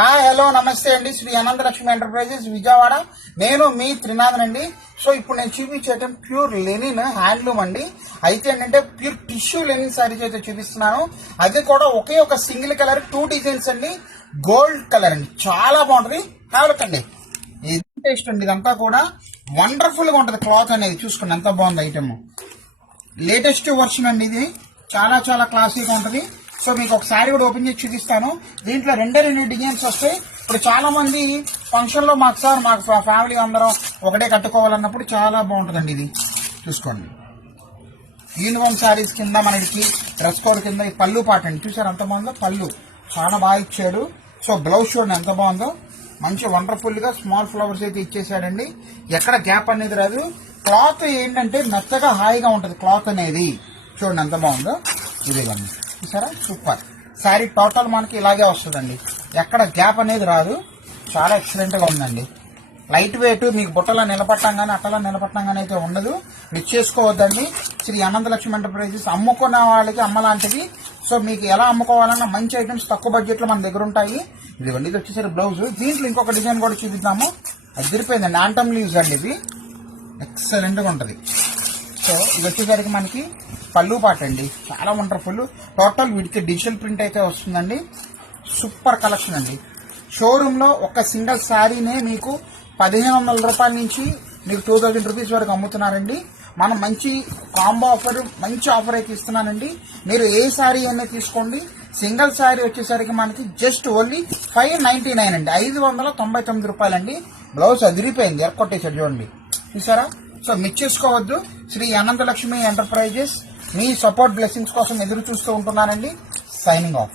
Hello నమస్తే అండి. Shri Ananthalakshmi enterprises Vijayawada. నేను మీ త్రినాథన్ అండి. సో ఇప్పుడు నేను చూపించేయటం ప్యూర్ లెనిన్ హ్యాండ్లూమ్ అండి. అయితే ఏంటంటే ప్యూర్ టిష్యూ లెనిన్ సారీస్ అయితే చూపిస్తున్నాను. అది కూడా ఒకే ఒక సింగిల్ కలర్ 2 డిజైన్స్ అండి. గోల్డ్ కలర్ అండి, చాలా బాగుంటది. కావాలండి ఇది టేస్ట్ అండి. ఇదంతా కూడా వండర్ఫుల్ గా ఉంటది. క్లాత్ అనేది చూసుకోండి ఎంత బాగుంది. ఐటమ్ లేటెస్ట్ వర్షన్ అండి. ఇది చాలా చాలా క్లాసీగా ఉంటది. సో మీకు ఒక శారీ కూడా ఓపెన్ చేసి చూపిస్తాను. దీంట్లో రెండు డిజైన్స్ వస్తాయి. ఇప్పుడు చాలా మంది ఫంక్షన్ లో మాకు ఫ్యామిలీ అందరం ఒకటే కట్టుకోవాలన్నప్పుడు చాలా బాగుంటుందండి. ఇది చూసుకోండి. యూనిఫామ్ శారీస్ కింద మనకి డ్రెస్ కోడ్ కింద ఈ పళ్ళు పాట అండి. చూసారు ఎంత బాగుందో. పళ్ళు చాలా బాగా ఇచ్చాడు. సో బ్లౌజ్ చూడండి ఎంత బాగుందో. మంచి వండర్ఫుల్ గా స్మాల్ ఫ్లవర్స్ అయితే ఇచ్చేసాడండి. ఎక్కడ గ్యాప్ అనేది రాదు. క్లాత్ ఏంటంటే మెత్తగా హాయిగా ఉంటది. క్లాత్ అనేది చూడండి ఎంత బాగుందో. ఇదేగండి చూసారా, సూపర్ శారీ. టోటల్ మనకి ఇలాగే వస్తుందండి. ఎక్కడ గ్యాప్ అనేది రాదు. చాలా ఎక్సలెంట్ గా ఉందండి. లైట్ వెయిట్, మీకు బుట్టలో నిలబట్టం కానీ అట్టలో నిలబట్టం కానీ అయితే ఉండదు. మిస్ చేసుకోవద్దండి. శ్రీ అనంతలక్ష్మి ఎంటర్ప్రైజెస్ అమ్ముకున్న వాళ్ళకి అమ్మలాంటివి. సో మీకు ఎలా అమ్ముకోవాలన్నా మంచి ఐటమ్స్ తక్కువ బడ్జెట్ లో మన దగ్గర ఉంటాయి. ఇదిగోండి, ఇది వచ్చేసరి బ్లౌజ్. దీంట్లో ఇంకొక డిజైన్ కూడా చూపిద్దాము. అది తిరిపోయిందండి. ఆంటమ్ లీవ్స్ అండి. ఇది ఎక్సలెంట్ గా ఉంటది. సో ఇది వచ్చేసరికి మనకి పళ్ళు పాట అండి. చాలా వండర్ఫుల్. టోటల్ వీటికి డిజిటల్ ప్రింట్ అయితే వస్తుందండి. సూపర్ కలెక్షన్ అండి. షోరూమ్ లో ఒక సింగిల్ శారీనే మీకు 1500 రూపాయల నుంచి మీకు 2000 రూపీస్ వరకు అమ్ముతున్నారండి. మనం మంచి కాంబో ఆఫర్, మంచి ఆఫర్ అయితే ఇస్తున్నానండి. మీరు ఏ శారీ అయినా తీసుకోండి. సింగిల్ శారీ వచ్చేసరికి మనకి జస్ట్ ఓన్లీ 599 అండి. 599 రూపాయలండి. బ్లౌజ్ అదిరిపోయింది. ఎరకొట్టేసాడు చూడండి, చూసారా. సో మిస్ చేసుకోవద్దు. శ్రీ అనంతలక్ష్మి ఎంటర్ప్రైజెస్ మీ సపోర్ట్ బ్లెస్సింగ్స్ కోసం ఎదురు చూస్తూ ఉంటున్నానండి. Signing off.